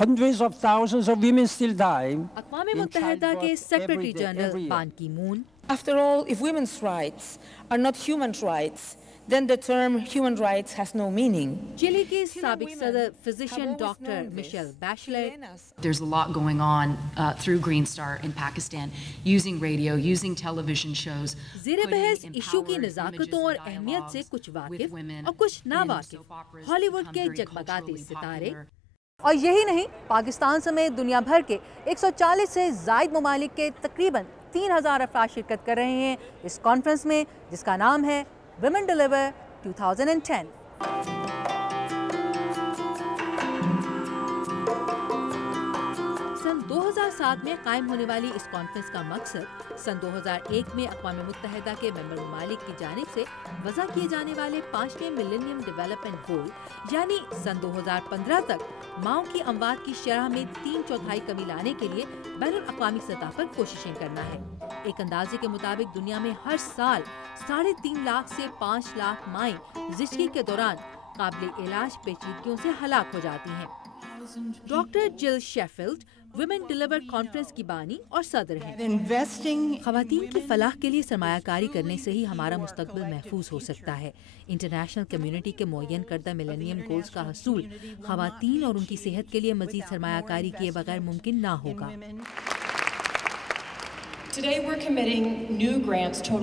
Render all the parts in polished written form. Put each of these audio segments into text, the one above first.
Hundreds of thousands of women still die. اقوام متحدہ کے سیکریٹری جنرل بان کی مون. After all, if women's rights are not human rights, then the term human rights has no meaning. چلی کی سابق صدر physician doctor Michelle Bachelet. There's a lot going on through Green Star in Pakistan, using radio, using television shows. زیر بحث issue کی نزاکتوں اور اہمیت سے کچھ واقف اور کچھ ناواقف ہالی ووڈ کے جگمگاتے ستارے. اور یہی نہیں، پاکستان سمیت دنیا بھر کے 140 سے زائد ممالک کے تقریباً 3000 افراد شرکت کر رہے ہیں اس کانفرنس میں، جس کا نام ہے ویمن ڈیلیور 2010. سن 2007 میں قائم ہونے والی اس کانفرنس کا مقصد سن 2001 میں اقوام متحدہ کے ممبر ممالک کی جانب سے وضع کیے جانے والے 5ویں ملینیم ڈیولپمنٹ گول یعنی سن 2015 تک ماؤں کی اموات کی شرح میں 3/4 کمی لانے کے لیے بین الاقوامی سطح پر کوششیں کرنا ہے. ایک اندازے کے مطابق دنیا میں ہر سال 3.5 لاکھ سے 5 لاکھ مائیں زچگی کے دوران قابل علاج پیچیدگیوں سے ہلاک ہو جاتی ہیں. ڈاکٹر جل شیفیلڈ ویمن ڈیلیور کانفرنس کی بانی اور صدر ہیں. خواتین کی فلاح کے لیے سرمایہ کاری کرنے سے ہی ہمارا مستقبل محفوظ ہو سکتا ہے. انٹرنیشنل کمیونٹی کے معین کردہ ملینیم گولز کا حصول خواتین اور ان کی صحت کے لیے مزید سرمایہ کاری کیے بغیر ممکن نہ ہوگا.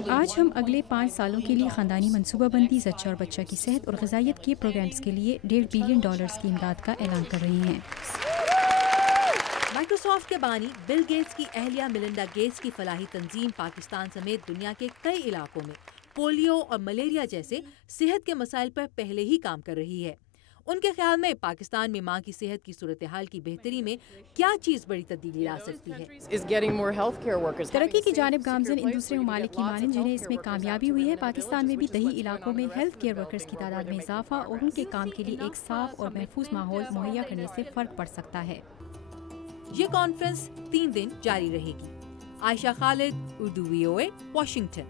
آج ہم اگلے 5 سالوں کے لیے خاندانی منصوبہ بندی، زچہ اور بچہ کی صحت اور غذائیت کے پروگرامز کے لیے $1.5 بلین کی امداد کا اعلان کر رہے ہیں. مائیکروسافٹ کے بانی بل گیٹس کی اہلیہ میلنڈا گیٹس کی فلاحی تنظیم پاکستان سمیت دنیا کے کئی علاقوں میں پولیو اور ملیریا جیسے صحت کے مسائل پر پہلے ہی کام کر رہی ہے. ان کے خیال میں پاکستان میں ماں کی صحت کی صورتحال کی بہتری میں کیا چیز بڑی تبدیلی لا سکتی ہے؟ ترقی کی جانب گامزن ان دوسرے ممالک کی مانند جنہیں اس میں کامیابی ہوئی ہے، پاکستان میں بھی دیہی علاقوں میں ہیلتھ کیئر ورکرز کی تعداد میں اضافہ اور ان کے کام کے لیے ایک صاف اور محفوظ ماحول مہیا کرنے سے فرق پڑ سکتا ہے. یہ کانفرنس 3 دن جاری رہے گی. عائشہ خالد، اردو VOA، واشنگٹن.